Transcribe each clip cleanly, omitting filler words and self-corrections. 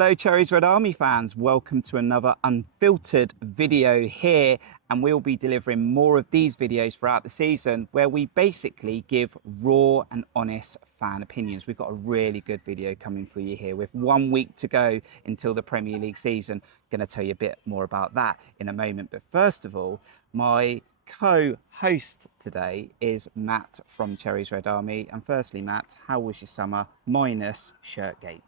Hello Cherries Red Army fans, welcome to another unfiltered video here, and we'll be delivering more of these videos throughout the season where we basically give raw and honest fan opinions. We've got a really good video coming for you here with 1 week to go until the Premier League season. Going to tell you a bit more about that in a moment, but first of all, my co-host today is Matt from Cherries Red Army. And firstly, Matt, how was your summer minus Shirtgate?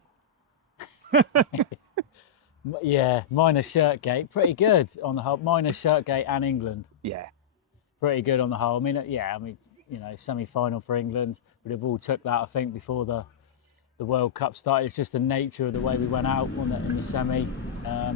Yeah, minus Shirtgate, pretty good on the whole. Minus Shirtgate and England. Yeah. Pretty good on the whole. Semi-final for England. We'd have all took that, I think, before the World Cup started. It's just the nature of the way we went out in the semi.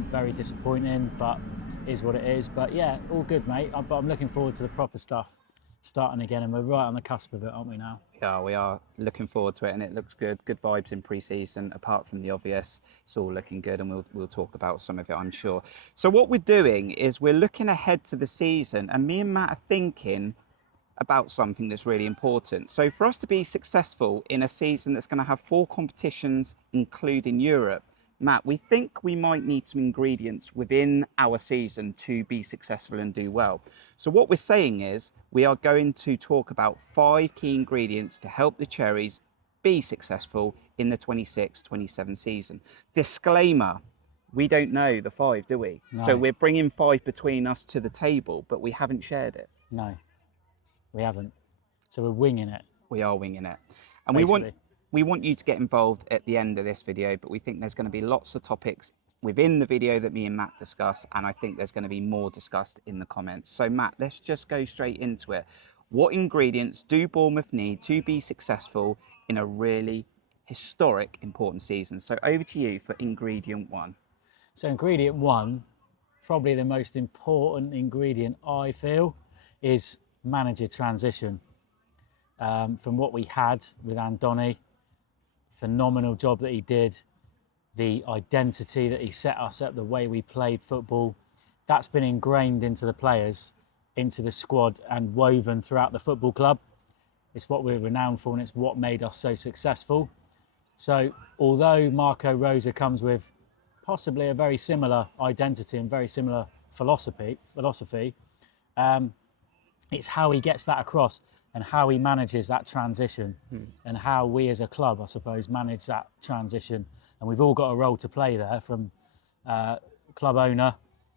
Very disappointing, but is what it is. But yeah, all good, mate. But I'm looking forward to the proper stuff starting again, and we're right on the cusp of it, aren't we now? Yeah, we are looking forward to it, and it looks good. Good vibes in pre-season. Apart from the obvious, it's all looking good, and we'll talk about some of it, I'm sure. So what we're doing is we're looking ahead to the season, and me and Matt are thinking about something that's really important. So for us to be successful in a season that's going to have 4 competitions, including Europe, Matt, we think we might need some ingredients within our season to be successful and do well. So what we're saying is we are going to talk about 5 key ingredients to help the Cherries be successful in the 26-27 season. Disclaimer, we don't know the 5, do we? No. So we're bringing 5 between us to the table, but we haven't shared it. No, we haven't. So we're winging it. We are winging it. And Basically. we want you to get involved at the end of this video, but we think there's going to be lots of topics within the video that me and Matt discuss, and I think there's going to be more discussed in the comments. So Matt, let's just go straight into it. What ingredients do Bournemouth need to be successful in a really historic, important season? So over to you for ingredient 1. So ingredient 1, probably the most important ingredient I feel, is manager transition. From what we had with Andoni, phenomenal job that he did, the identity that he set us up, the way we played football, that's been ingrained into the players, into the squad, and woven throughout the football club. It's what we're renowned for, and it's what made us so successful. So although Marco Rosa comes with possibly a very similar identity and very similar philosophy, it's how he gets that across and how he manages that transition and how we as a club, I suppose, manage that transition. And we've all got a role to play there, from club owner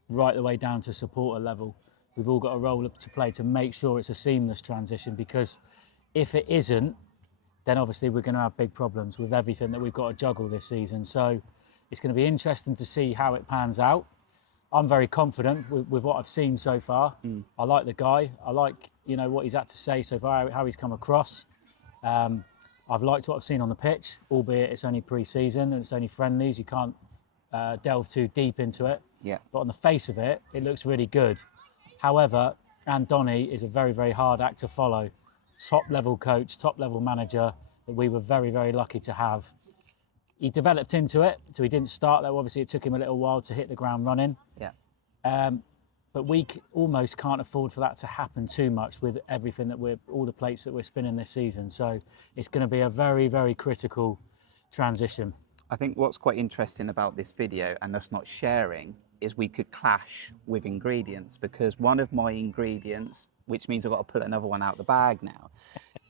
right the way down to supporter level. We've all got a role to play to make sure it's a seamless transition, because if it isn't, then obviously we're going to have big problems with everything that we've got to juggle this season. So it's going to be interesting to see how it pans out. I'm very confident with what I've seen so far. I like the guy. I like, what he's had to say so far, how he's come across. I've liked what I've seen on the pitch, albeit it's only pre-season and it's only friendlies. You can't delve too deep into it. Yeah. But on the face of it, it looks really good. However, Andoni is a very, very hard act to follow. Top-level coach, top-level manager that we were very, very lucky to have. He developed into it, so he didn't start there. Obviously, it took him a little while to hit the ground running. Yeah. But we almost can't afford for that to happen too much with everything that all the plates that we're spinning this season. So it's going to be a very, very critical transition. I think what's quite interesting about this video and us not sharing is we could clash with ingredients, because one of my ingredients, which means I've got to pull another one out the bag now,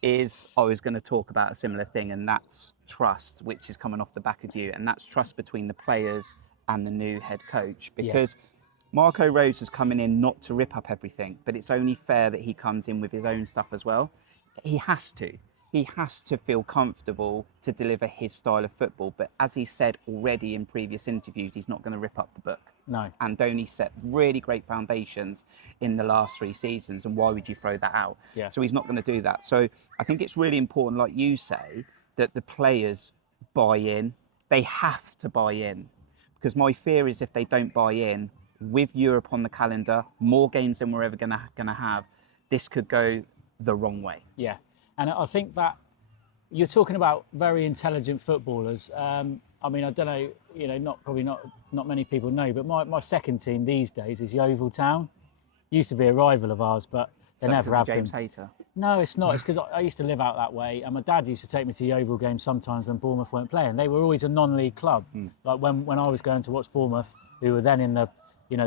is I was going to talk about a similar thing, and that's trust, which is coming off the back of you, and that's trust between the players and the new head coach, because Marco Rose is coming in not to rip up everything, but it's only fair that he comes in with his own stuff as well. He has to feel comfortable to deliver his style of football, but as he said already in previous interviews, he's not going to rip up the book. No. Andoni set really great foundations in the last 3 seasons, and why would you throw that out? Yeah. So he's not going to do that. So I think it's really important, like you say, that the players buy in. They have to buy in, because my fear is if they don't buy in, with Europe on the calendar, more games than we're ever going to have, this could go the wrong way. Yeah, and I think that you're talking about very intelligent footballers. I mean, I don't know, probably not many people know, but my second team these days is Yeovil Town. Used to be a rival of ours, but They So never because have of James been. Hayter? No, it's not. It's because I used to live out that way, and my dad used to take me to the Oval games sometimes when Bournemouth weren't playing. They were always a non-league club. Like when I was going to watch Bournemouth, who were then in the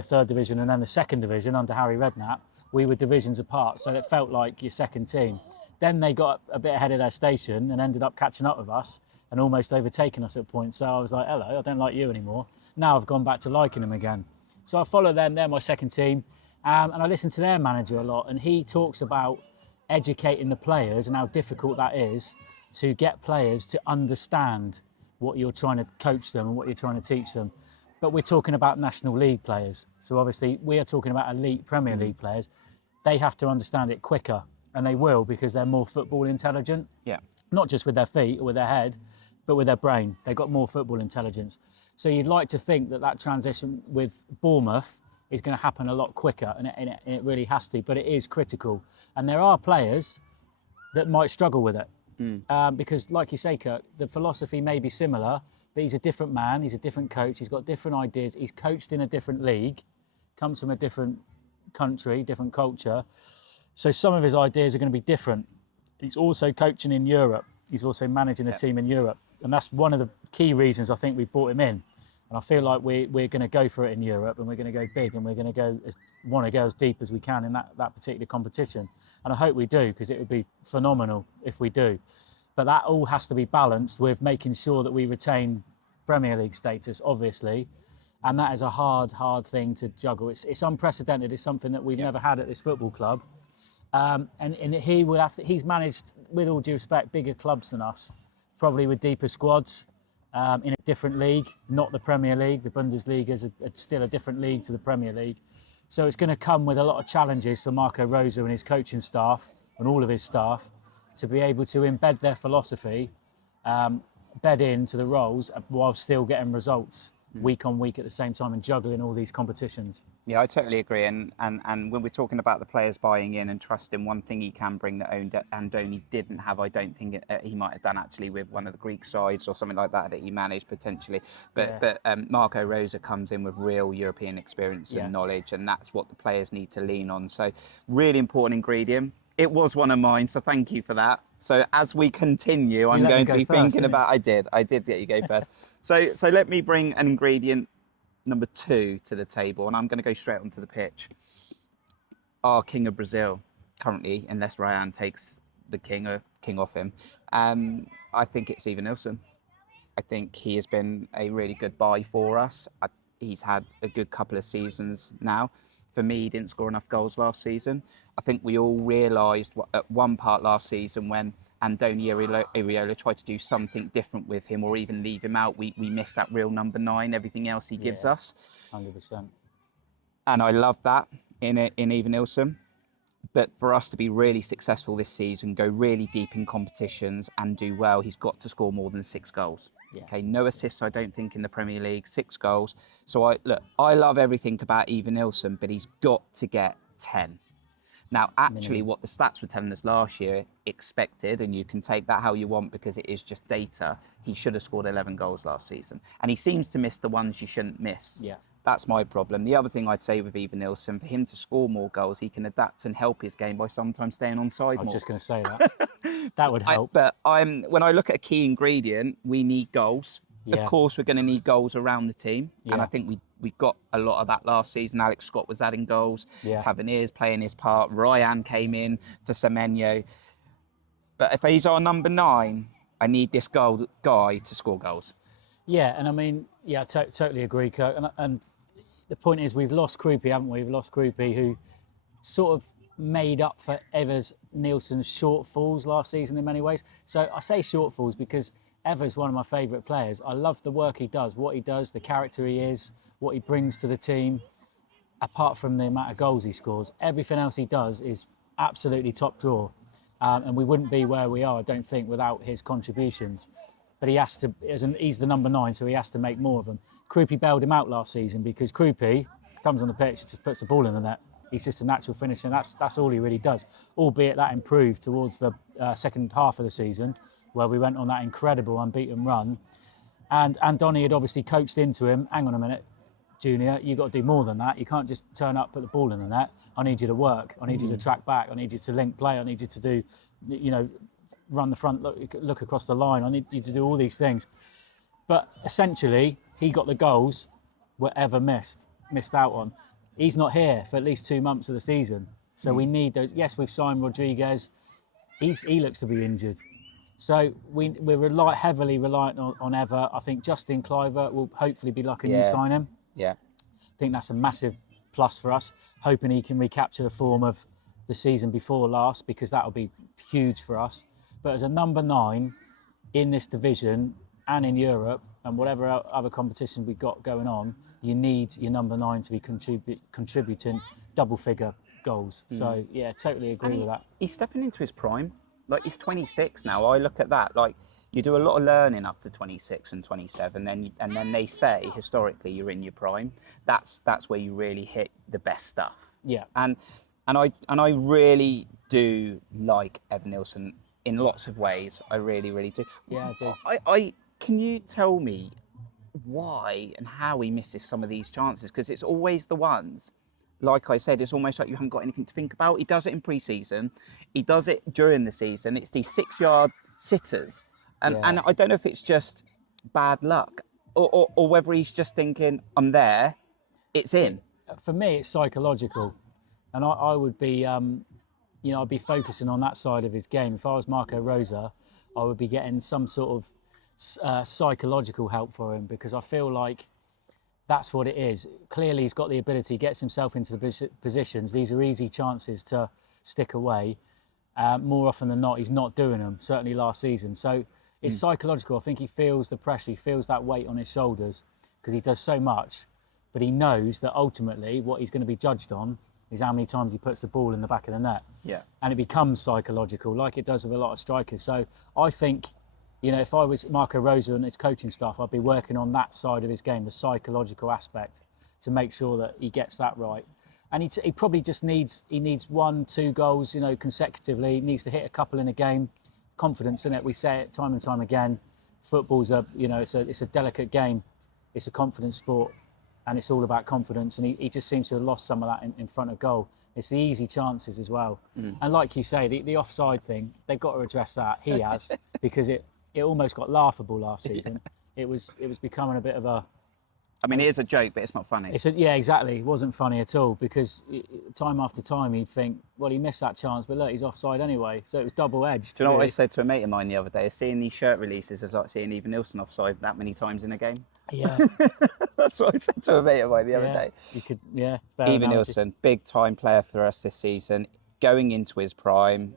third division and then the second division under Harry Redknapp, we were divisions apart, so it felt like your second team. Then they got a bit ahead of their station and ended up catching up with us and almost overtaking us at points. So I was like, hello, I don't like you anymore. Now I've gone back to liking them again. So I follow them, they're my second team, and I listen to their manager a lot, and he talks about educating the players and how difficult that is to get players to understand what you're trying to coach them and what you're trying to teach them. But we're talking about National League players. So obviously we are talking about elite Premier League players. They have to understand it quicker, and they will because they're more football intelligent. Yeah. Not just with their feet or with their head, but with their brain. They've got more football intelligence. So you'd like to think that that transition with Bournemouth is going to happen a lot quicker, and it really has to, but it is critical. And there are players that might struggle with it because, like you say, Kirk, the philosophy may be similar, but he's a different man, he's a different coach, he's got different ideas, he's coached in a different league, comes from a different country, different culture. So some of his ideas are going to be different. He's also coaching in Europe. He's also managing a team in Europe. And that's one of the key reasons I think we brought him in. And I feel like we're going to go for it in Europe, and we're going to go big, and we're going to want to go as deep as we can in that particular competition. And I hope we do, because it would be phenomenal if we do. But that all has to be balanced with making sure that we retain Premier League status, obviously. And that is a hard thing to juggle. It's unprecedented. It's something that we've never had at this football club. And he will have to, he's managed, with all due respect, bigger clubs than us, probably with deeper squads. In a different league, not the Premier League. The Bundesliga is still a different league to the Premier League. So it's going to come with a lot of challenges for Marco Rosa and his coaching staff and all of his staff to be able to embed their philosophy, bed into the roles while still getting results week on week at the same time and juggling all these competitions. Yeah, I totally agree. And when we're talking about the players buying in and trusting, one thing he can bring that Andoni didn't have, I don't think he might have done actually with one of the Greek sides or something like that he managed potentially. But Marco Rosa comes in with real European experience and knowledge, and that's what the players need to lean on. So really important ingredient. It was one of mine, so thank you for that. So as we continue, I'm going to be thinking about. I did get you go first. So let me bring an ingredient number 2 to the table, and I'm going to go straight onto the pitch. Our king of Brazil, currently, unless Ryan takes the king off him, I think it's Evanilson. I think he has been a really good buy for us. He's had a good couple of seasons now. For me, he didn't score enough goals last season. I think we all realised at one part last season when Andoni Iraola tried to do something different with him or even leave him out, we missed that real number 9, everything else he gives us. 100%. And I love that in Evanilson. But for us to be really successful this season, go really deep in competitions and do well, he's got to score more than 6 goals. Yeah. Okay, no assists, I don't think, in the Premier League, 6 goals. So I love everything about Evanilson, but he's got to get 10. Now, actually, what the stats were telling us last year, expected, and you can take that how you want because it is just data, he should have scored 11 goals last season. And he seems to miss the ones you shouldn't miss. Yeah. That's my problem. The other thing I'd say with Evanilson, for him to score more goals, he can adapt and help his game by sometimes staying onside more. I was just going to say that. That would help. But when I look at a key ingredient, we need goals. Yeah. Of course, we're going to need goals around the team. Yeah. And I think we got a lot of that last season. Alex Scott was adding goals. Yeah. Tavernier's playing his part. Ryan came in for Semenyo. But if he's our number 9, I need this guy to score goals. Yeah, and I mean, yeah, totally agree, Kirk. And the point is, we've lost Krupi, haven't we? We've lost Krupi, who sort of made up for Evers Nielsen's shortfalls last season in many ways. So I say shortfalls because Evers is one of my favourite players. I love the work he does, what he does, the character he is, what he brings to the team. Apart from the amount of goals he scores, everything else he does is absolutely top drawer. And we wouldn't be where we are, I don't think, without his contributions. But he has to, he's the number 9, so he has to make more of them. Krupi bailed him out last season because Krupi comes on the pitch, just puts the ball in the net. He's just a natural finisher, and that's all he really does. Albeit that improved towards the second half of the season, where we went on that incredible unbeaten run. And Andoni had obviously coached into him, hang on a minute, Junior, you've got to do more than that. You can't just turn up, put the ball in the net. I need you to work. I need you to track back. I need you to link play. I need you to do, run the front, look across the line. I need you to do all these things. But essentially, he got the goals whatever missed out on. He's not here for at least 2 months of the season. So we need those. Yes, we've signed Rodriguez. He looks to be injured. So we're heavily reliant on Eva. I think Justin Cliver will hopefully be lucky to sign him. Yeah. I think that's a massive plus for us, hoping he can recapture the form of the season before last, because that'll be huge for us. But as a number 9 in this division and in Europe and whatever other competition we've got going on, you need your number 9 to be contributing double-figure goals. So, yeah, totally agree with that. He's stepping into his prime. Like, he's 26 now. I look at that. Like, you do a lot of learning up to 26 and 27, and then they say historically you're in your prime. That's where you really hit the best stuff. Yeah. And I really do like Evanilson in lots of ways. I really, really do. Yeah, I do. I can you tell me why and how he misses some of these chances? Because it's always the ones. Like I said, it's almost like you haven't got anything to think about. He does it in pre-season. He does it during the season. It's these 6-yard sitters. And I don't know if it's just bad luck or whether he's just thinking, I'm there, it's in. For me, it's psychological. And I would be, I'd be focusing on that side of his game. If I was Marco Rosa, I would be getting some sort of psychological help for him, because I feel like that's what it is. Clearly, he's got the ability, gets himself into the positions. These are easy chances to stick away. More often than not, he's not doing them, certainly last season. So it's psychological. I think he feels the pressure, he feels that weight on his shoulders, because he does so much. But he knows that ultimately what he's going to be judged on is how many times he puts the ball in the back of the net. Yeah. And it becomes psychological, like it does with a lot of strikers. So I think, if I was Marco Rosa and his coaching staff, I'd be working on that side of his game, the psychological aspect, to make sure that he gets that right. And he probably just needs 1-2 goals, consecutively. He needs to hit a couple in a game. Confidence in it. We say it time and time again. Football's it's a delicate game. It's a confidence sport, and it's all about confidence. And he just seems to have lost some of that in front of goal. It's the easy chances as well. And like you say, the offside thing, they've got to address that. He has, because it almost got laughable last season. It was becoming a bit of a... I mean, it is a joke, but it's not funny. Yeah, exactly. It wasn't funny at all, because time after time you'd think, well, he missed that chance, but look, he's offside anyway. So it was double-edged. Do you know what I said to a mate of mine the other day? Seeing these shirt releases is like seeing Evanilson offside that many times in a game. Yeah. That's what I said to a mate of mine the other day. You could, Evanilson, big-time player for us this season, going into his prime.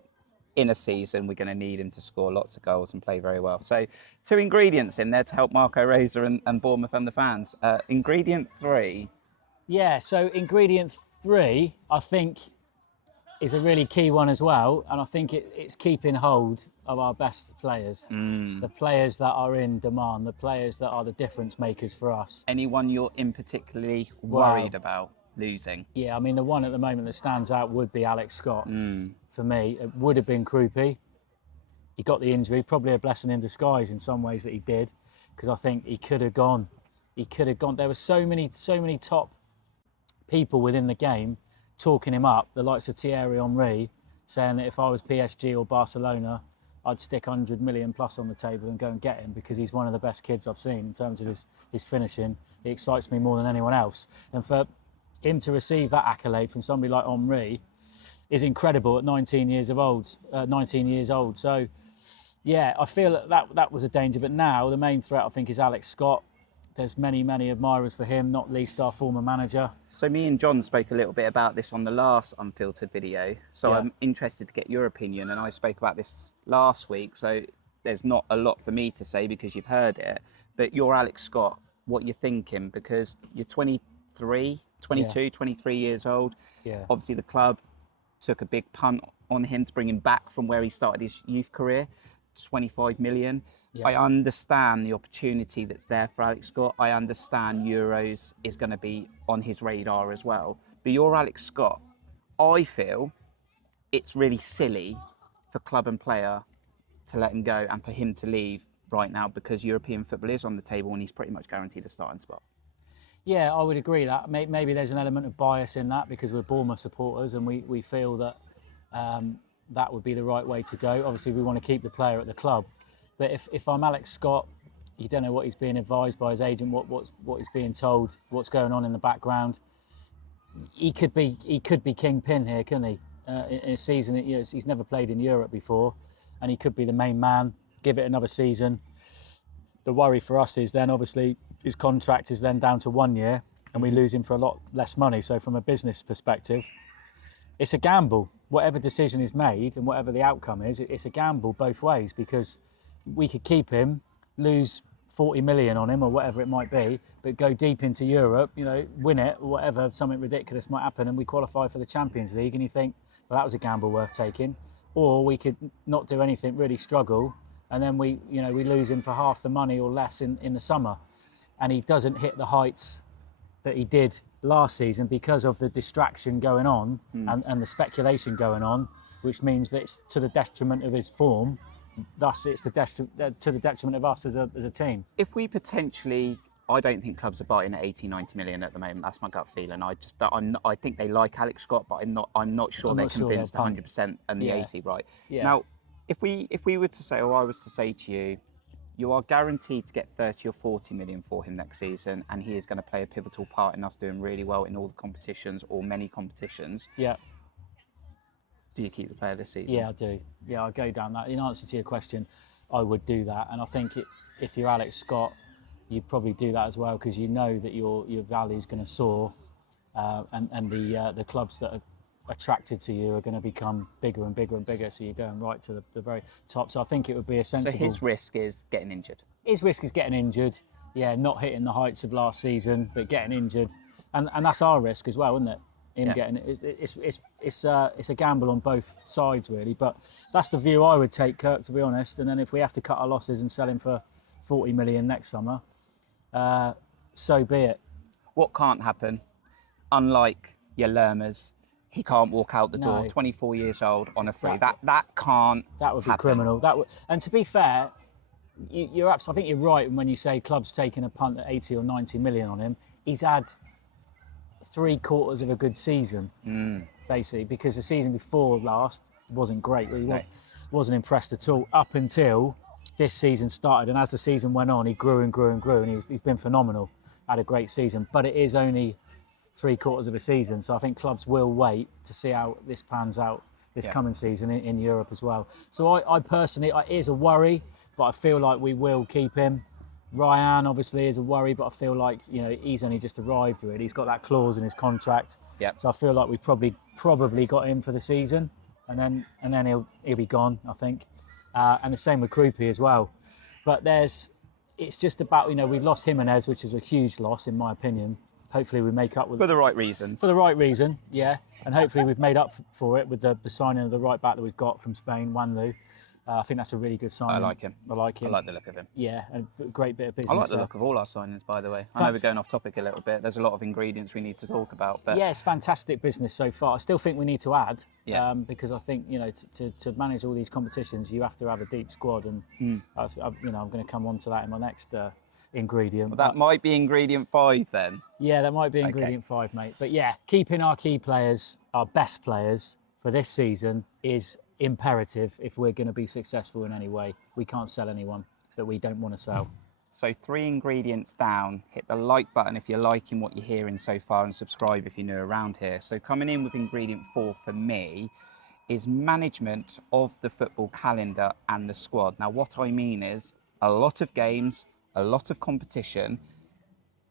In a season, we're going to need him to score lots of goals and play very well. So 2 ingredients in there to help Marco Rosa and Bournemouth and the fans. Ingredient 3. Yeah, so ingredient 3, I think, is a really key one as well. And I think it's keeping hold of our best players. The players that are in demand, the players that are the difference makers for us. Anyone you're in particularly worried about losing? Yeah, I mean, the one at the moment that stands out would be Alex Scott. For me, it would have been Krupi. He got the injury, probably a blessing in disguise in some ways that he did, because I think he could have gone. There were so many top people within the game talking him up, the likes of Thierry Henry, saying that if I was PSG or Barcelona, I'd stick 100 million plus on the table and go and get him, because he's one of the best kids I've seen in terms of his finishing. He excites me more than anyone else. And for him to receive that accolade from somebody like Henry is incredible at 19 years old. So, yeah, I feel that was a danger. But now the main threat, I think, is Alex Scott. There's many admirers for him, not least our former manager. So me and John spoke a little bit about this on the last Unfiltered video. So I'm interested to get your opinion. And I spoke about this last week. So there's not a lot for me to say because you've heard it. But you're Alex Scott, what you're thinking, because you're 22, 23 years old. Yeah. Obviously the club took a big punt on him to bring him back from where he started his youth career, 25 million. Yeah. I understand the opportunity that's there for Alex Scott. I understand Euros is going to be on his radar as well. But you're Alex Scott. I feel it's really silly for club and player to let him go and for him to leave right now, because European football is on the table and he's pretty much guaranteed a starting spot. Yeah, I would agree that maybe there's an element of bias in that because we're Bournemouth supporters and we feel that that would be the right way to go. Obviously, we want to keep the player at the club, but if I'm Alex Scott, you don't know what he's being advised by his agent, what he's being told, what's going on in the background. He could be kingpin here, couldn't he? In a season, he's never played in Europe before, and he could be the main man. Give it another season. The worry for us is then obviously his contract is then down to 1 year, and we lose him for a lot less money. So from a business perspective, it's a gamble. Whatever decision is made and whatever the outcome is, it's a gamble both ways, because we could keep him, lose 40 million on him or whatever it might be, but go deep into Europe, win it or whatever, something ridiculous might happen and we qualify for the Champions League, and you think, well, that was a gamble worth taking. Or we could not do anything, really struggle, and then we lose him for half the money or less in the summer, and he doesn't hit the heights that he did last season because of the distraction going on and the speculation going on, which means that it's to the detriment of his form. Thus, it's to the detriment of us as a team. If we potentially, I don't think clubs are biting at 80, 90 million at the moment. That's my gut feeling. I think they like Alex Scott, but I'm not sure they're convinced 100% and the 80, right? Yeah. Now, if we were to say, or I was to say to you, you are guaranteed to get 30 or 40 million for him next season, and he is going to play a pivotal part in us doing really well in all the competitions or many competitions. Yeah. Do you keep the player this season? Yeah, I do. Yeah, I'll go down that. In answer to your question, I would do that. And I think if you're Alex Scott, you'd probably do that as well, because you know that your value is going to soar, and the clubs that are attracted to you are going to become bigger and bigger and bigger. So you're going right to the very top. So I think it would be a sensible... So his risk is getting injured? His risk is getting injured. Yeah, not hitting the heights of last season, but getting injured. And that's our risk as well, isn't it? Getting it's a gamble on both sides really, but that's the view I would take, Kirk, to be honest. And then if we have to cut our losses and sell him for 40 million next summer, so be it. What can't happen, unlike your Lermers, he can't walk out the door. 24 years old on a free. That can't. That would be happen. criminal. And to be fair, I think you're right when you say clubs taking a punt at 80 or 90 million on him. He's had 3/4 of a good season, basically, because the season before last wasn't great. Wasn't impressed at all up until this season started. And as the season went on, he grew and grew and grew, and he's been phenomenal. Had a great season, but it is only 3/4 of a season. So I think clubs will wait to see how this pans out this coming season in Europe as well. So I personally, it is a worry, but I feel like we will keep him. Ryan obviously is a worry, but I feel like he's only just arrived really. He's got that clause in his contract, so I feel like we probably got him for the season, and then he'll be gone, I think. And the same with Krupi as well. But it's just about we've lost Jimenez, which is a huge loss in my opinion. Hopefully we make up with for the right reasons. For the right reason, yeah, and hopefully we've made up for it with the signing of the right back that we've got from Spain, Wanlu. I think that's a really good signing. I like him. I like the look of him. Yeah, and a great bit of business. I like the look of all our signings, by the way. I know we're going off topic a little bit. There's a lot of ingredients we need to talk about. But yeah, it's fantastic business so far. I still think we need to add, because I think to manage all these competitions, you have to have a deep squad, and I'm going to come on to that in my next ingredient. Well, that might be ingredient 5 then. Yeah, that might be ingredient 5, mate. But yeah, keeping our key players, our best players for this season is imperative if we're going to be successful in any way. We can't sell anyone that we don't want to sell. So 3 ingredients down. Hit the like button if you're liking what you're hearing so far, and subscribe if you're new around here. So coming in with ingredient 4 for me is management of the football calendar and the squad. Now what I mean is a lot of games, a lot of competition.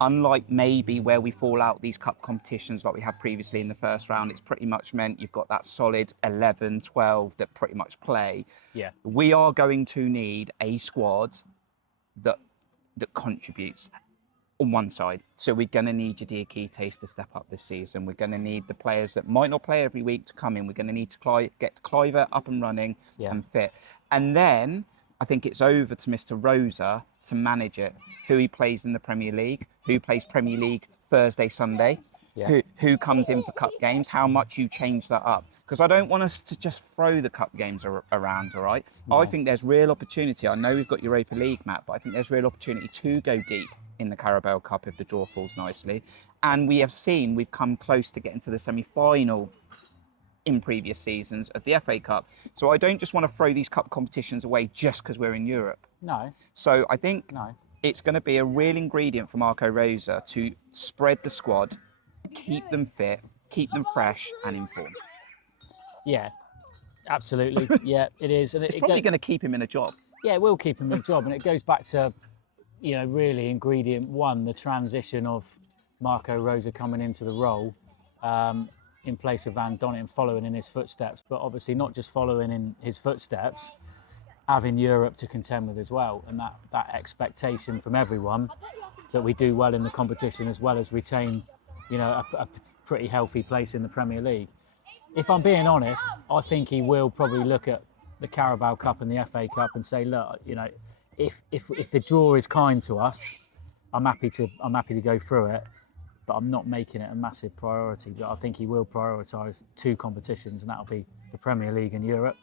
Unlike maybe where we fall out these cup competitions like we had previously in the first round, it's pretty much meant you've got that solid 11, 12 that pretty much play. Yeah. We are going to need a squad that contributes on one side. So we're going to need your Diakites to step up this season. We're going to need the players that might not play every week to come in. We're going to need to get Cliver up and running and fit. And then I think it's over to Mr. Rosa to manage it. Who he plays in the Premier League, who plays Premier League Thursday, Sunday, Yeah. who comes in for cup games, how much you change that up. Because I don't want us to just throw the cup games around, all right? No. I think there's real opportunity. I know we've got Europa League, Matt, but I think there's real opportunity to go deep in the Carabao Cup if the draw falls nicely. And we have seen we've come close to getting to the semi-final in previous seasons of the FA Cup. So I don't just want to throw these cup competitions away just because we're in Europe. No. So I think No. it's going to be a real ingredient for Marco Rosa to spread the squad, keep them fit, keep them fresh and informed. Yeah. Absolutely. Yeah, it is. And It's probably going to keep him in a job. Yeah, it will keep him in a job. And it goes back to, really ingredient one, the transition of Marco Rosa coming into the role in place of Van Dongen and following in his footsteps. But obviously not just following in his footsteps, having Europe to contend with as well. And that expectation from everyone that we do well in the competition as well as retain, a pretty healthy place in the Premier League. If I'm being honest, I think he will probably look at the Carabao Cup and the FA Cup and say, look, if the draw is kind to us, I'm happy to go through it, but I'm not making it a massive priority. But I think he will prioritise two competitions, and that'll be the Premier League and Europe.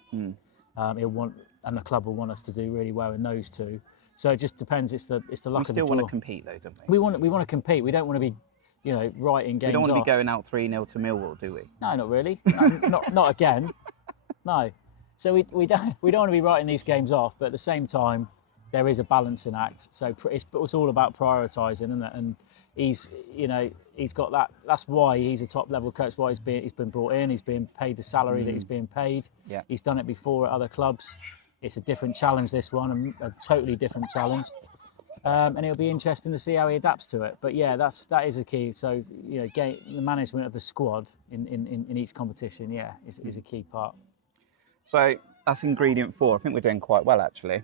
And the club will want us to do really well in those two. So it just depends. It's the luck of the draw. We still want to compete, though, don't we? We want to compete. We don't want to be, writing games. We don't want to off. be going out 3-0 to Millwall, do we? No, not really. No, not again. No. So we don't want to be writing these games off, but at the same time, there is a balancing act. So it's all about prioritising, isn't it? And he's got that. That's why he's a top level coach. Why he's been brought in. He's being paid the salary that he's being paid. Yeah. He's done it before at other clubs. It's a different challenge, this one, a totally different challenge. And it'll be interesting to see how he adapts to it. But yeah, that is a key. So the management of the squad in each competition, is a key part. So that's ingredient 4. I think we're doing quite well, actually.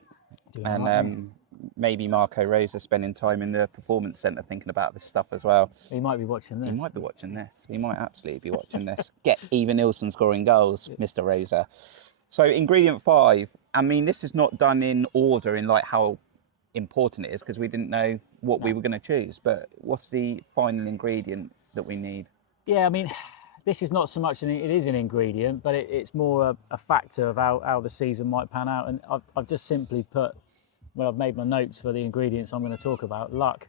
Maybe Marco Rosa spending time in the performance centre thinking about this stuff as well. He might be watching this. He might be watching this. He might absolutely be watching this. Get Evanilson scoring goals, Mr. Rosa. So ingredient 5. I mean, this is not done in order in like how important it is because we didn't know what we were going to choose. But what's the final ingredient that we need? Yeah, I mean, this is not so much it is an ingredient, but it's more a factor of how the season might pan out. And I've just simply put, when I've made my notes for the ingredients I'm going to talk about, luck.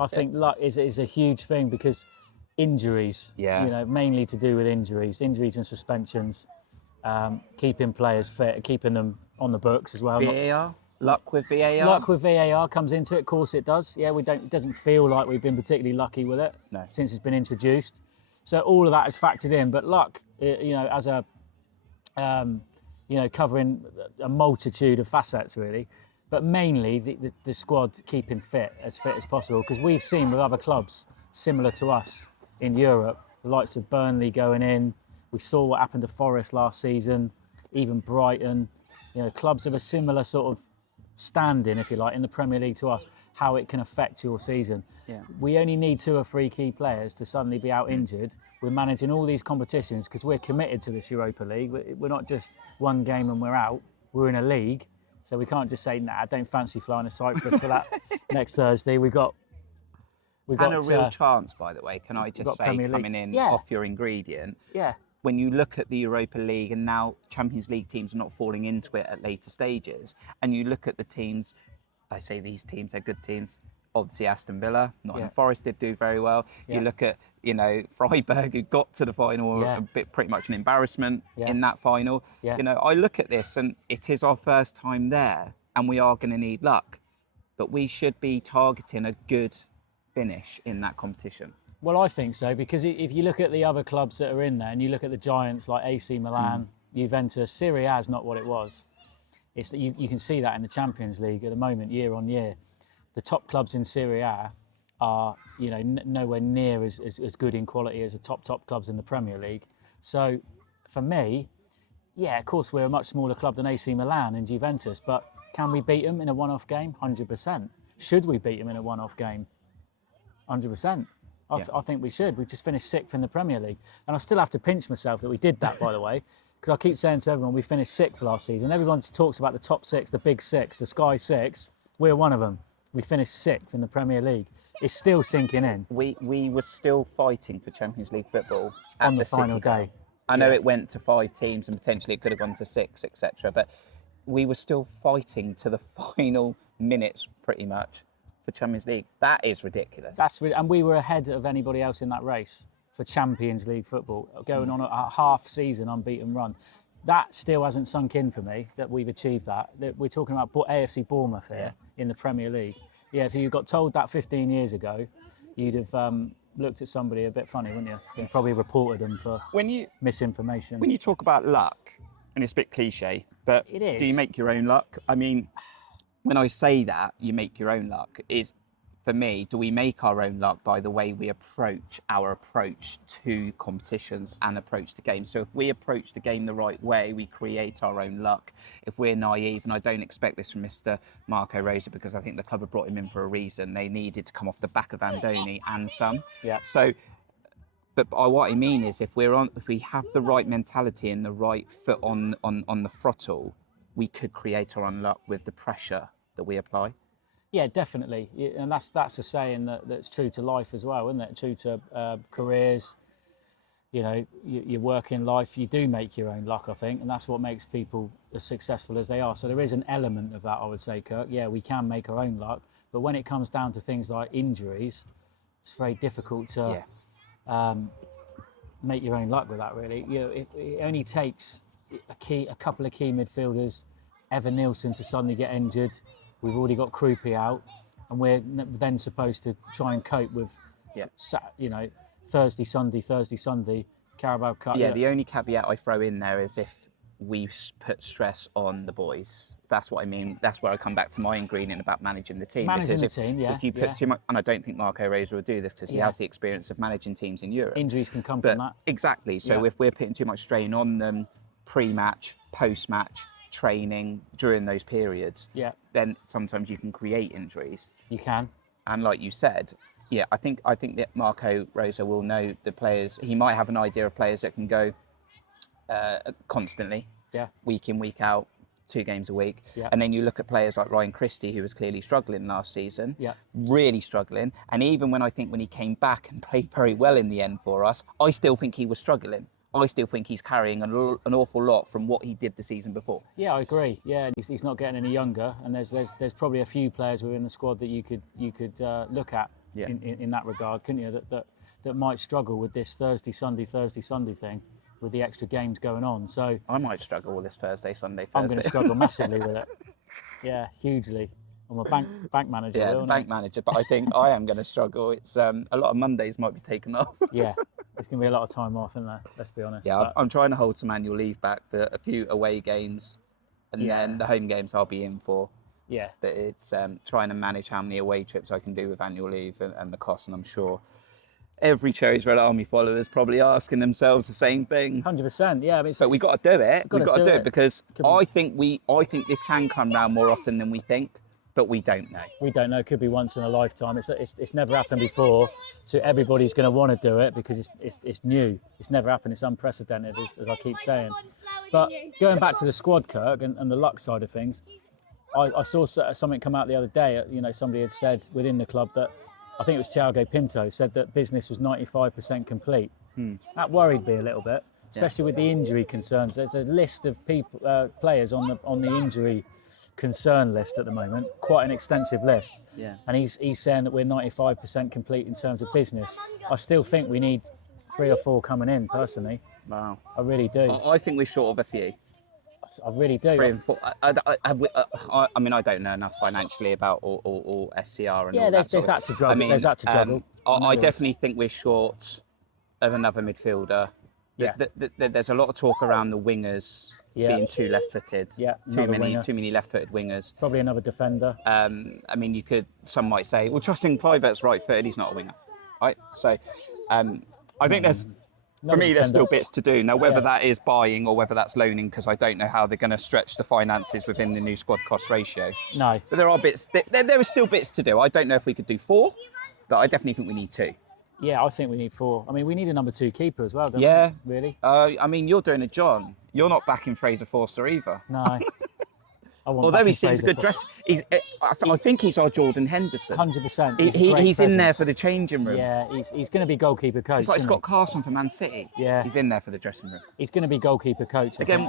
I think luck is a huge thing because injuries, mainly to do with injuries and suspensions, keeping players fit, keeping them on the books as well. VAR? Luck with VAR? Luck with VAR comes into it, of course it does. Yeah, it doesn't feel like we've been particularly lucky with it since it's been introduced. So all of that is factored in, but luck, as a, covering a multitude of facets really, but mainly the squad keeping fit as possible, because we've seen with other clubs similar to us in Europe, the likes of Burnley going in. We saw what happened to Forest last season, even Brighton, clubs of a similar sort of standing, if you like, in the Premier League to us, how it can affect your season. Yeah. We only need 2 or 3 key players to suddenly be out injured. We're managing all these competitions because we're committed to this Europa League. We're not just one game and we're out. We're in a league. So we can't just say, I don't fancy flying to Cyprus for that next Thursday. We've got and a real chance, by the way, can I just say, Premier coming League. in off your ingredient. Yeah. When you look at the Europa League and now Champions League teams are not falling into it at later stages, and you look at the teams, I say these teams are good teams. Obviously Aston Villa, Nottingham Forest did do very well. Yeah. You look at, Freiburg, who got to the final, pretty much an embarrassment in that final. Yeah. I look at this and it is our first time there and we are going to need luck, but we should be targeting a good finish in that competition. Well, I think so, because if you look at the other clubs that are in there and you look at the giants like AC Milan, Juventus, Serie A is not what it was. It's that you can see that in the Champions League at the moment, year on year. The top clubs in Serie A are, nowhere near as good in quality as the top clubs in the Premier League. So for me, of course, we're a much smaller club than AC Milan and Juventus, but can we beat them in a one-off game? 100%. Should we beat them in a one-off game? 100%. I think we should. We've just finished 6th in the Premier League. And I still have to pinch myself that we did that, by the way, because I keep saying to everyone, we finished 6th last season. Everyone talks about the top 6, the big 6, the Sky 6. We're one of them. We finished 6th in the Premier League. it's still sinking in. We were still fighting for Champions League football On at the final City day. Ground. I know Yeah. it went to 5 teams and potentially it could have gone to 6, etc. But we were still fighting to the final minutes, pretty much, for Champions League. That is ridiculous. And we were ahead of anybody else in that race for Champions League football, going on a half-season unbeaten run. That still hasn't sunk in for me, that we've achieved that. We're talking about AFC Bournemouth here in the Premier League. Yeah, if you got told that 15 years ago, you'd have looked at somebody a bit funny, wouldn't you? And probably reported them for misinformation. When you talk about luck, and it's a bit cliche, but It is. do you make your own luck? I mean, when I say that, you make your own luck, is, for me, do we make our own luck by the way we approach to competitions and approach the game? So if we approach the game the right way, we create our own luck. If we're naive, and I don't expect this from Mr. Marco Rosa, because I think the club have brought him in for a reason. They needed to come off the back of Andoni and some. Yeah. So, but what I mean is, if we have the right mentality and the right foot on the throttle, we could create our own luck with the pressure that we apply. Yeah, definitely, and that's a saying that's true to life as well, isn't it? True to careers. You know, your working life, you do make your own luck, I think, and that's what makes people as successful as they are. So there is an element of that, I would say, Kirk. Yeah, we can make our own luck, but when it comes down to things like injuries, it's very difficult to make your own luck with that. Really, you know, it only takes a couple of key midfielders, Evanilson to suddenly get injured. We've already got Krupi out, and we're then supposed to try and cope with, you know, Thursday, Sunday, Carabao Cup. Yeah, the only caveat I throw in there is if we put stress on the boys. That's what I mean. That's where I come back to my ingredient about managing the team. Managing the team, yeah. If you put too much, and I don't think Marco Rosa will do this because he has the experience of managing teams in Europe. Injuries can come from that. Exactly. So if we're putting too much strain on them pre-match, post-match, training during those periods, then sometimes you can create injuries. You can. And like you said, I think that Marco Rosa will know the players. He might have an idea of players that can go constantly, week in, week out, 2 games a week. And then you look at players like Ryan Christie, who was clearly struggling last season, really struggling. And even when he came back and played very well in the end for us, I still think he was struggling. I still think he's carrying an awful lot from what he did the season before. Yeah, I agree. Yeah, he's not getting any younger, and there's probably a few players within the squad that you could look at in that regard, couldn't you? That might struggle with this Thursday Sunday thing, with the extra games going on. So I might struggle with this Thursday. I'm going to struggle massively with it. Yeah, hugely. I'm a bank manager. Yeah, the bank manager, but I think I am going to struggle. It's a lot of Mondays might be taken off. Yeah, there's going to be a lot of time off, isn't there? Let's be honest. Yeah, I'm trying to hold some annual leave back for a few away games, and then the home games I'll be in for. Yeah. But it's trying to manage how many away trips I can do with annual leave and the cost, and I'm sure every Cherries Red Army follower is probably asking themselves the same thing. 100%, yeah. I mean, but we've got to do it. We've got to do it because I think this can come round more often than we think. But we don't know. We don't know. It could be once in a lifetime. It's never happened before. So everybody's going to want to do it because it's new. It's never happened. It's unprecedented, as I keep saying. But going back to the squad, Kirk, and the luck side of things, I saw something come out the other day. You know, somebody had said within the club that, I think it was Thiago Pinto, said that business was 95% complete. That worried me a little bit, especially with the injury concerns. There's a list of players on the injury concern list at the moment, quite an extensive list. Yeah. And he's saying that we're 95% complete in terms of business. I still think we need 3 or 4 coming in, personally. Wow. I really do. I think we're short of a few. I really do. 3 and 4. I mean, I don't know enough financially about all SCR and all that. There's that to juggle. There's that to juggle. I definitely think we're short of another midfielder. Yeah. There's a lot of talk around the wingers being too left-footed. Yeah. Too many left-footed wingers. Probably another defender. I mean, some might say, well, Justin Kluivert's right-footed. He's not a winger, right? So, I think there's still bits to do. Now, whether that is buying or whether that's loaning, because I don't know how they're going to stretch the finances within the new squad cost ratio. No. But there are bits. There are still bits to do. I don't know if we could do 4, but I definitely think we need 2. Yeah, I think we need 4. I mean, we need a number 2 keeper as well, don't we? Really? I mean, you're doing a John. You're not backing Fraser Forster either. No. Although he seems a good dress, I think he's our Jordan Henderson. 100%. He's in there for the changing room. Yeah, he's going to be goalkeeper coach. It's like Scott Carson for Man City. Yeah, he's in there for the dressing room. He's going to be goalkeeper coach. Again,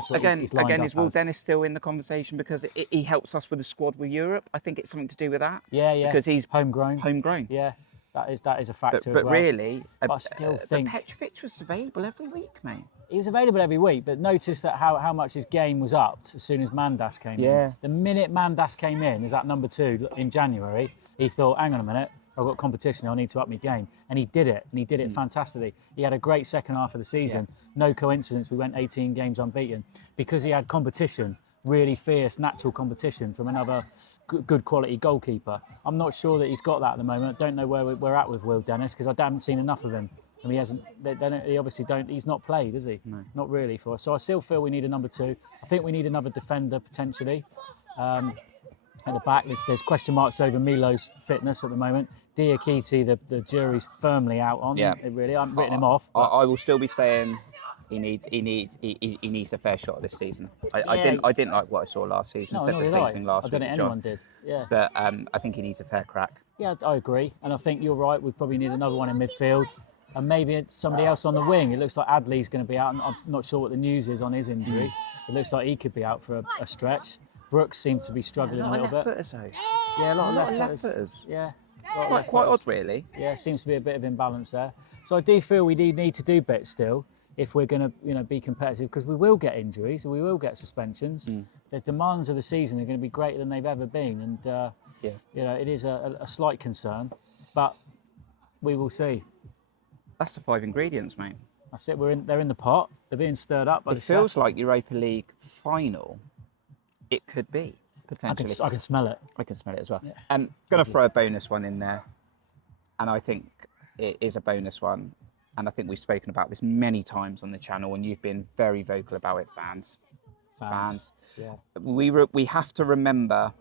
is Will Dennis still in the conversation because he helps us with the squad with Europe? I think it's something to do with that. Yeah. Because he's homegrown. Yeah. That is a factor as well. But really, I still think the Fitch was available every week, mate. He was available every week, but notice that how much his game was upped as soon as Mandas came in. The minute Mandas came in as that number 2 in January, he thought, hang on a minute, I've got competition, I need to up my game. And he did it, fantastically. He had a great second half of the season. No coincidence, we went 18 games unbeaten because he had competition, really fierce, natural competition from another good quality goalkeeper. I'm not sure that he's got that at the moment. I don't know where we're at with Will Dennis because I haven't seen enough of him. And he hasn't. He obviously don't. He's not played, has he? No. Not really for us. So I still feel we need a number 2. I think we need another defender potentially. At the back, there's question marks over Milo's fitness at the moment. Diakite, the jury's firmly out on. Yeah. Really, I'm written him off. I will still be saying he needs a fair shot this season. I didn't like what I saw last season. No, I said the same thing last week. I don't think anyone did. Yeah. But I think he needs a fair crack. Yeah, I agree. And I think you're right. We probably need another one in midfield. And maybe it's somebody else on the wing. It looks like Adley's going to be out. I'm not sure what the news is on his injury. It looks like he could be out for a stretch. Brooks seems to be struggling a little bit. Yeah, a lot of left footers. Yeah. Quite odd, really. Yeah, seems to be a bit of imbalance there. So I do feel we need to do bits still if we're going to be competitive, because we will get injuries and we will get suspensions. The demands of the season are going to be greater than they've ever been, and it is a slight concern, but we will see. That's the 5 ingredients, mate. That's it. They're in the pot. They're being stirred up. It feels like Europa League final. It could be potentially. I can smell it. I can smell it as well. Yeah. I'm going to throw a bonus one in there, and I think it is a bonus one. And I think we've spoken about this many times on the channel, and you've been very vocal about it, fans. Yeah. We have to remember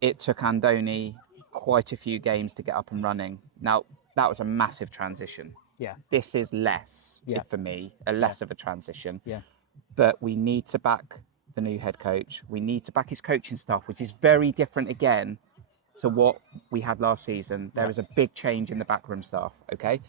it took Andoni quite a few games to get up and running. Now, that was a massive transition. Yeah. This is less, for me, less of a transition. Yeah. But we need to back the new head coach. We need to back his coaching staff, which is very different again to what we had last season. There is a big change in the backroom staff, okay?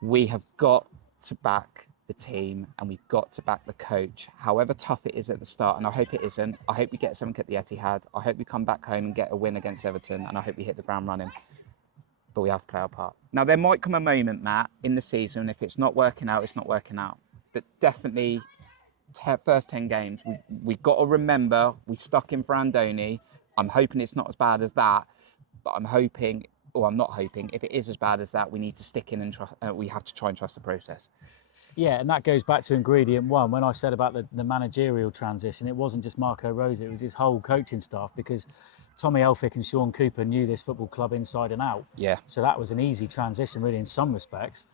We have got to back the team and we've got to back the coach, however tough it is at the start. And I hope it isn't. I hope we get something at the Etihad. I hope we come back home and get a win against Everton. And I hope we hit the ground running. But we have to play our part. Now, there might come a moment, Matt, in the season, if it's not working out, it's not working out. But definitely, first 10 games, we've got to remember we stuck in for Andoni. I'm hoping it's not as bad as that, but I'm hoping, or I'm not hoping, if it is as bad as that, we need to stick in and we have to try and trust the process. Yeah, and that goes back to ingredient 1. When I said about the managerial transition, it wasn't just Marco Rose, it was his whole coaching staff, because Tommy Elphick and Sean Cooper knew this football club inside and out. Yeah. So that was an easy transition, really, in some respects.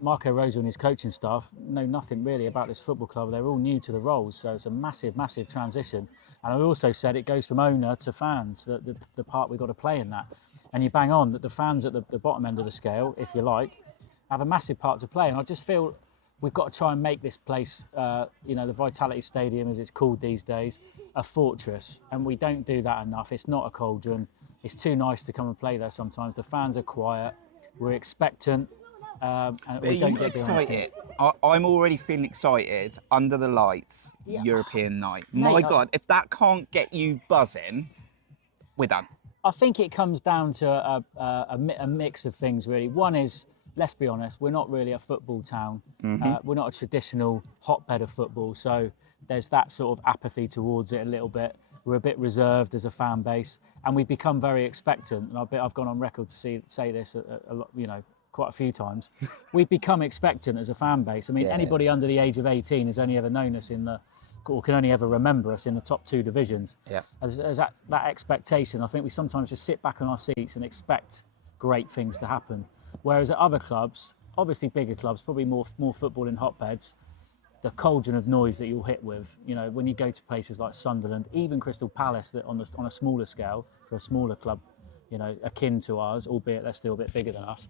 Marco Rose and his coaching staff know nothing really about this football club. They're all new to the roles, so it's a massive, massive transition. And I also said it goes from owner to fans, the part we've got to play in that. And you bang on that the fans at the bottom end of the scale, if you like, have a massive part to play. And I just feel we've got to try and make this place, the Vitality Stadium, as it's called these days, a fortress. And we don't do that enough. It's not a cauldron. It's too nice to come and play there sometimes. The fans are quiet. We're expectant. And we don't get excited. I'm already feeling excited under the lights, European night. My God, if that can't get you buzzing, we're done. I think it comes down to a mix of things, really. One is, let's be honest, we're not really a football town. We're not a traditional hotbed of football. So there's that sort of apathy towards it a little bit. We're a bit reserved as a fan base, and we've become very expectant. And I've gone on record to say this a lot, quite a few times. We've become expectant as a fan base. I mean, anybody under the age of 18 has only ever known us or can only ever remember us in the top 2 divisions. Yeah. As that expectation, I think we sometimes just sit back on our seats and expect great things to happen. Whereas at other clubs, obviously bigger clubs, probably more football in hotbeds, the cauldron of noise that you'll hit with, when you go to places like Sunderland, even Crystal Palace, that on a smaller scale, for a smaller club, akin to ours, albeit they're still a bit bigger than us,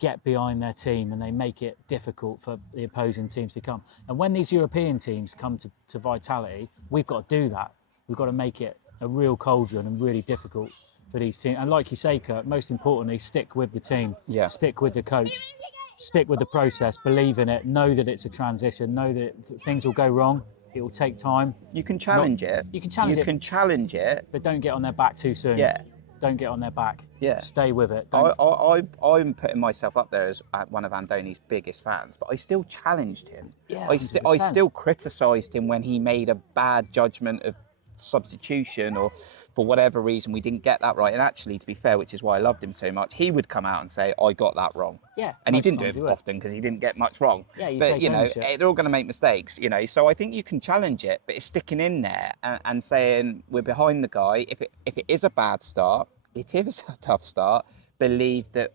get behind their team and they make it difficult for the opposing teams to come. And when these European teams come to Vitality, we've got to do that. We've got to make it a real cauldron and really difficult for these teams. And like you say, Kirk, most importantly, stick with the team, stick with the coach, stick with the process, believe in it, know that it's a transition, know that things will go wrong. It will take time. You can challenge it. You can challenge it. You can challenge it. But don't get on their back too soon. Yeah. Don't get on their back. Yeah. Stay with it. I'm putting myself up there as one of Andoni's biggest fans, but I still challenged him. Yeah, I 100%. still criticised him when he made a bad judgment of substitution, or for whatever reason we didn't get that right. And actually, to be fair, which is why I loved him so much, he would come out and say, I got that wrong. Yeah. And he didn't do it often because he didn't get much wrong. Yeah, but, you know, they're all going to make mistakes, you know. So I think you can challenge it, but it's sticking in there and saying, we're behind the guy. If it is a bad start, it is a tough start, believe that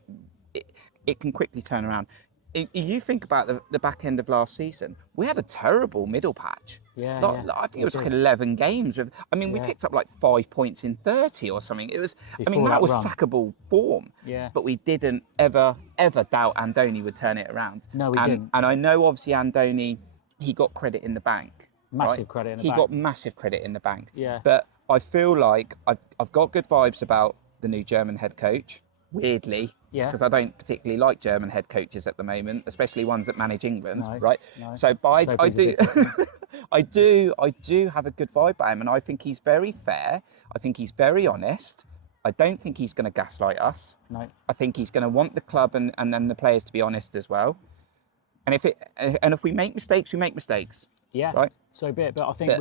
it can quickly turn around. You think about the back end of last season, we had a terrible middle patch. I think it was like 11 games. We picked up like 5 points in 30 or something. It was, that was sackable form. Yeah. But we didn't ever doubt Andoni would turn it around. No, we didn't. And I know obviously Andoni, he got credit in the bank. Massive credit in the bank. He got massive credit in the bank. Yeah. But I feel like I've got good vibes about the new German head coach. Weirdly, because I don't particularly like German head coaches at the moment, especially ones that manage England, right? No. So, but I do, I do have a good vibe about him, and I think he's very fair. I think he's very honest. I don't think he's going to gaslight us. No. I think he's going to want the club and then the players to be honest as well. And if we make mistakes, we make mistakes. Yeah. Right. So be it. But I think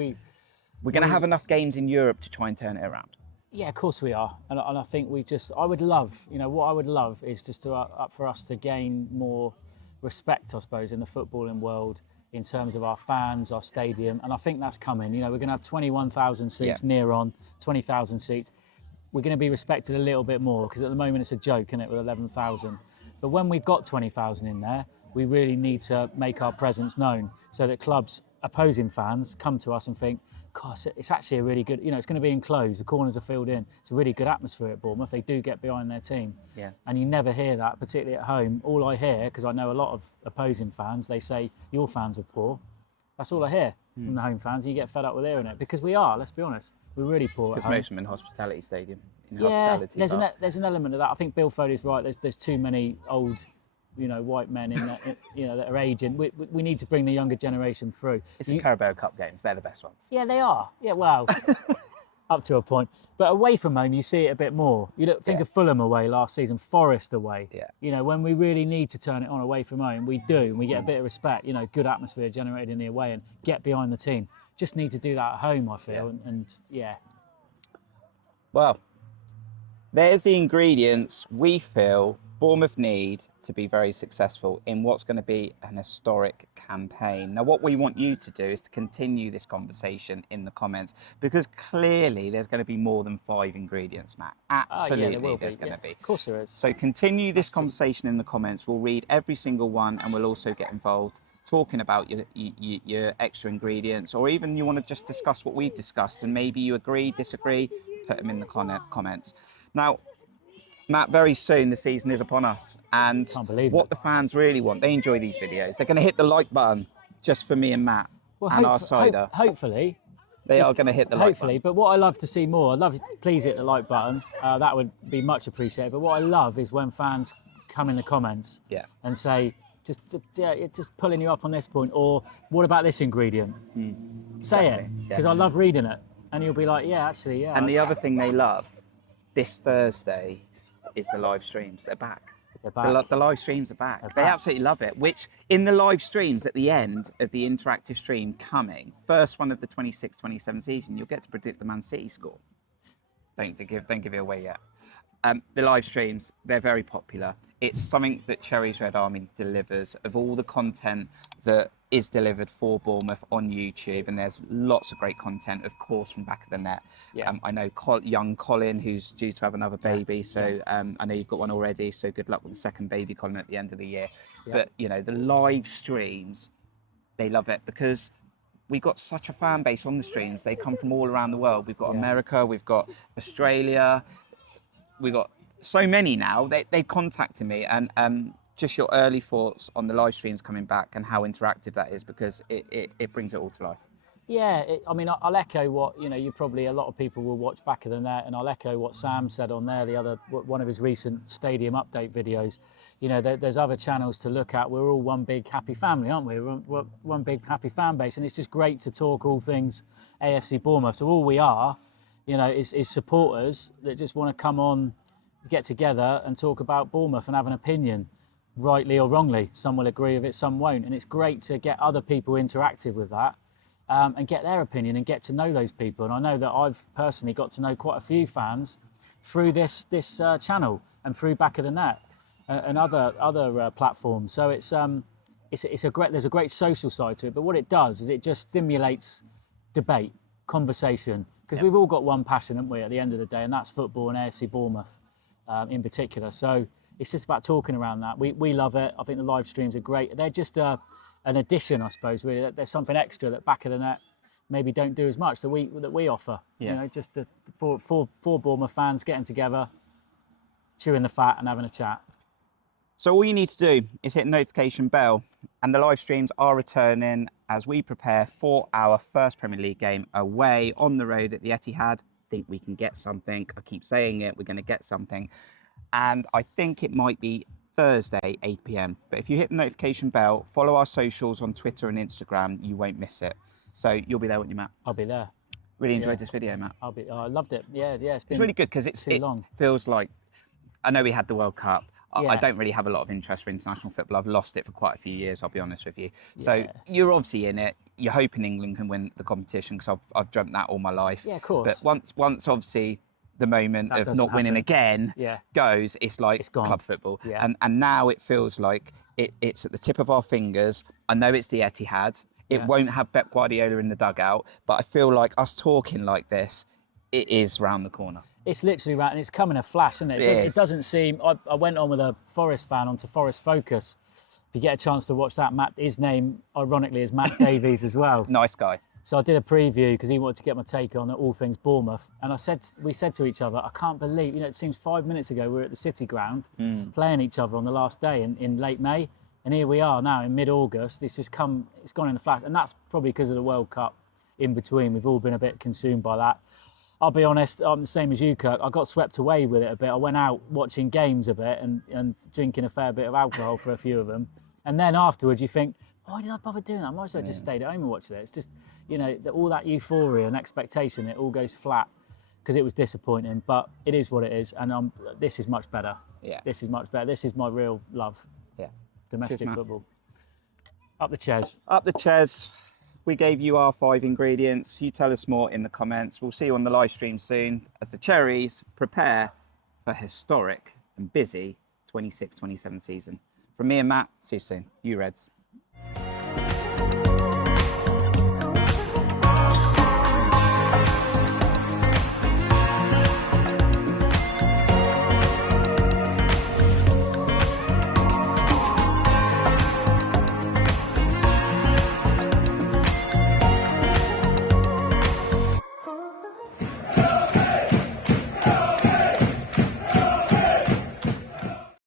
we're going to have enough games in Europe to try and turn it around. Yeah, of course we are. And I think I would love, what I would love is just for us to gain more respect, I suppose, in the footballing world in terms of our fans, our stadium. And I think that's coming. We're going to have 21,000 seats near on, 20,000 seats. We're going to be respected a little bit more because at the moment it's a joke, isn't it, with 11,000. But when we've got 20,000 in there, we really need to make our presence known so that clubs, opposing fans, come to us and think, gosh, it's actually a really good, it's going to be enclosed, the corners are filled in. It's a really good atmosphere at Bournemouth. They do get behind their team. Yeah. And you never hear that, particularly at home. All I hear, because I know a lot of opposing fans, they say, your fans are poor. That's all I hear from the home fans. You get fed up with hearing it because we are, let's be honest. We're really poor at home. Because most of them in Hospitality Stadium. There's an element of that. I think Bill Foley's right. There's too many old white men in that, that are aging. We need to bring the younger generation through. It's the Carabao Cup games. They're the best ones. Yeah, they are. Yeah, well, up to a point. But away from home, you see it a bit more. Think of Fulham away last season, Forest away. Yeah. When we really need to turn it on away from home, we do. And we get a bit of respect, good atmosphere generated in the away and get behind the team. Just need to do that at home, I feel. Yeah. Well, there's the ingredients we feel Bournemouth need to be very successful in what's going to be an historic campaign. Now, what we want you to do is to continue this conversation in the comments, because clearly there's going to be more than 5 ingredients, Matt. Absolutely, there's going to be. Of course there is. So continue this conversation in the comments. We'll read every single one, and we'll also get involved talking about your extra ingredients, or even you want to just discuss what we've discussed, and maybe you agree, disagree, put them in the comments. Now, Matt, very soon the season is upon us, and what the fans really want, they enjoy these videos. They're going to hit the like button just for me and Matt and our cider. Hopefully. They are going to hit the like button. But what I love to see more, I'd love to please hit the like button. That would be much appreciated. But what I love is when fans come in the comments and say, it's just pulling you up on this point, or what about this ingredient? Say it, because I love reading it. And you'll be like, actually. And the other thing they love, this Thursday, is the live streams. They're back. The live streams are back. They absolutely love it. Which, in the live streams at the end of the interactive stream coming, first one of the 26-27 season, you'll get to predict the Man City score. Don't give it away yet. The live streams, they're very popular. It's something that Cherries Red Army delivers of all the content that is delivered for Bournemouth on YouTube, and there's lots of great content, of course, from Back of the Net. I know young Colin, who's due to have another baby, so I know you've got one already, so good luck with the second baby, Colin, at the end of the year. But, the live streams, they love it because we've got such a fan base on the streams. They come from all around the world. We've got America, we've got Australia, we've got so many now. They contacted me, and just your early thoughts on the live streams coming back and how interactive that is, because it brings it all to life. Yeah, I mean, I'll echo what, you probably, a lot of people will watch Back of the Net, and I'll echo what Sam said on there, one of his recent stadium update videos. There's other channels to look at. We're all one big happy family, aren't we? We're one big happy fan base, and it's just great to talk all things AFC Bournemouth. So all we are, is supporters that just want to come on, get together and talk about Bournemouth and have an opinion, rightly or wrongly. Some will agree with it, some won't. And it's great to get other people interactive with that. And get their opinion and get to know those people. And I know that I've personally got to know quite a few fans through this channel and through Back of the Net and other platforms. So there's a great social side to it. But what it does is it just stimulates debate, conversation, because we've all got one passion, haven't we, at the end of the day, and that's football and AFC Bournemouth in particular. So it's just about talking around that. We love it. I think the live streams are great. They're just an addition, I suppose, really. There's something extra that Back of the Net maybe don't do as much that we offer. Yeah. Just for Bournemouth fans getting together, chewing the fat and having a chat. So all you need to do is hit the notification bell, and the live streams are returning as we prepare for our first Premier League game away on the road at the Etihad. Think we can get something. I keep saying it, we're going to get something. And I think it might be Thursday, 8 p.m. But if you hit the notification bell, follow our socials on Twitter and Instagram, you won't miss it. So you'll be there, won't you, Matt? I'll be there. Really enjoyed this video, Matt. I loved it. Yeah. It's really good because it feels like, I know we had the World Cup. I don't really have a lot of interest for international football. I've lost it for quite a few years, I'll be honest with you. So you're obviously in it. You're hoping England can win the competition, because I've dreamt that all my life. Yeah, of course. But once obviously the moment that of not winning again goes, it's like it's club football. Yeah. And now it feels like it's at the tip of our fingers. I know it's the Etihad. It won't have Pep Guardiola in the dugout, but I feel like us talking like this, it is round the corner. It's literally round, and it's coming a flash, isn't it? It doesn't seem... I went on with a Forest fan onto Forest Focus. If you get a chance to watch that, his name, ironically, is Matt Davies as well. Nice guy. So I did a preview because he wanted to get my take on all things Bournemouth. And we said to each other, I can't believe, it seems 5 minutes ago we were at the City Ground playing each other on the last day in late May. And here we are now in mid-August. It's gone in a flash. And that's probably because of the World Cup in between. We've all been a bit consumed by that. I'll be honest, I'm the same as you, Kirk. I got swept away with it a bit. I went out watching games a bit and drinking a fair bit of alcohol for a few of them. And then afterwards you think, why did I bother doing that? I might as well just stayed at home and watched it. It's just, all that euphoria and expectation, it all goes flat because it was disappointing. But it is what it is. And this is much better. Yeah. This is much better. This is my real love. Yeah. Domestic football. Up the Ches. Up the Ches. We gave you our 5 ingredients. You tell us more in the comments. We'll see you on the live stream soon as the Cherries prepare for historic and busy 26-27 season. From me and Matt, see you soon. You Reds.